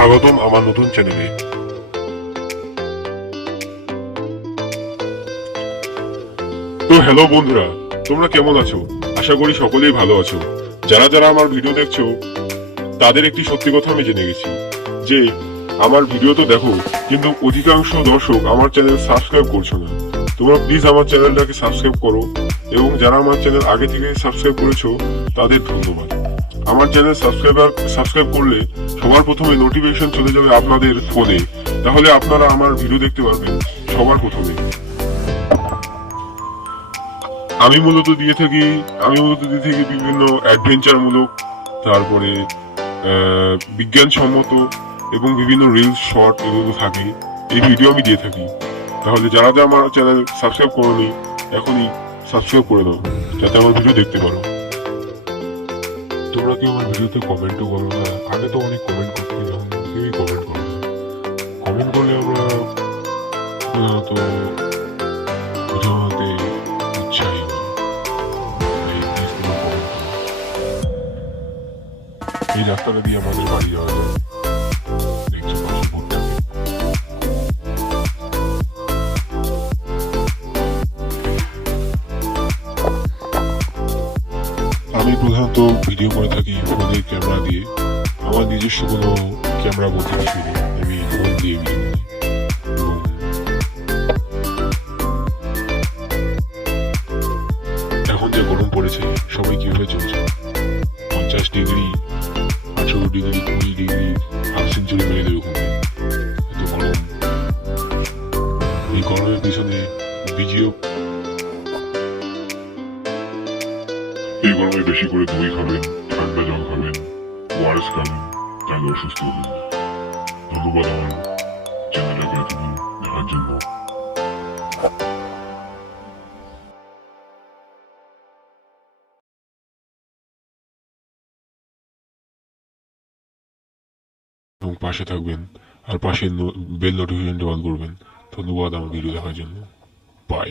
স্বাগতম আমার নতুন চ্যানেলে। তো হ্যালো বন্ধুরা, তোমরা কেমন আছো? আশা করি সকলেই ভালো আছো। যারা যারা আমার ভিডিও দেখছো তাদের একটি সত্যি কথা আমি জেনে গেছি যে আমার ভিডিও তো দেখো, কিন্তু অধিকাংশ দর্শক আমার চ্যানেল সাবস্ক্রাইব করছো না। তোমরা প্লিজ আমার চ্যানেলটাকে সাবস্ক্রাইব করো, এবং যারা আমার চ্যানেল আগে থেকে সাবস্ক্রাইব করেছো তাদের ধন্যবাদ। আমার চ্যানেল সাবস্ক্রাইব করলে সবার প্রথমে নোটিফিকেশন চলে যাবে আপনাদের ফোনে, তাহলে আপনারা আমার ভিডিও দেখতে পারবেন সবার প্রথমে। আমি মূলত দিয়ে থাকি বিভিন্ন অ্যাডভেঞ্চার মূলক, তারপরে বিজ্ঞানসম্মত এবং বিভিন্ন রিলস শর্ট এগুলো থাকে, এই ভিডিও আমি দিয়ে থাকি। তাহলে যারা যারা আমার চ্যানেল সাবস্ক্রাইব করোনি এখনই সাবস্ক্রাইব করে দাও, যাতে আমার ভিডিও দেখতে পারো। তোমরা কি আমার ভিডিওতে কমেন্টও করো না? আগে তো অনেক কমেন্ট করতে, এখন কেউই কমেন্ট করো না। কমেন্ট করলে আমরা তো ভিডিও বানাতে উৎসাহী হই। এই প্লিজ তোমরা কমেন্ট করো। এই রাস্তাটা দিয়ে আমাদের বাড়ি যাওয়া যায়, দেখছো পাশে ভুট্টা ক্ষেত। আমি প্রধানত ভিডিও করে থাকি ফোনের ক্যামেরা দিয়ে। আমার নিজস্ব কোনো ক্যামেরা বলতে কিছুই নেই, আমি ফোন দিয়ে ভিডিও করি। এবং এখন যে গরম পড়েছে, সবাই কিভাবে চলছে? 50 degree, 18 degree, 20 degree, half century মেরে দেবে ওখানে। এত গরম। এই গরমের পিছনে ভিডিও, এই গরমে বেশি করে দই খাবেন, ঠান্ডা জল খাবেন, ওআরএস খাবেন, তাহলে অসুস্থ হবেন। ধন্যবাদ আমার চ্যানেলটাকে এতদিন দেখার জন্য। এবং পাশে থাকবেন, আর পাশে বেল নোটিফিকেশনটা অন করবেন। ধন্যবাদ আমার ভিডিও দেখার জন্য। বাই।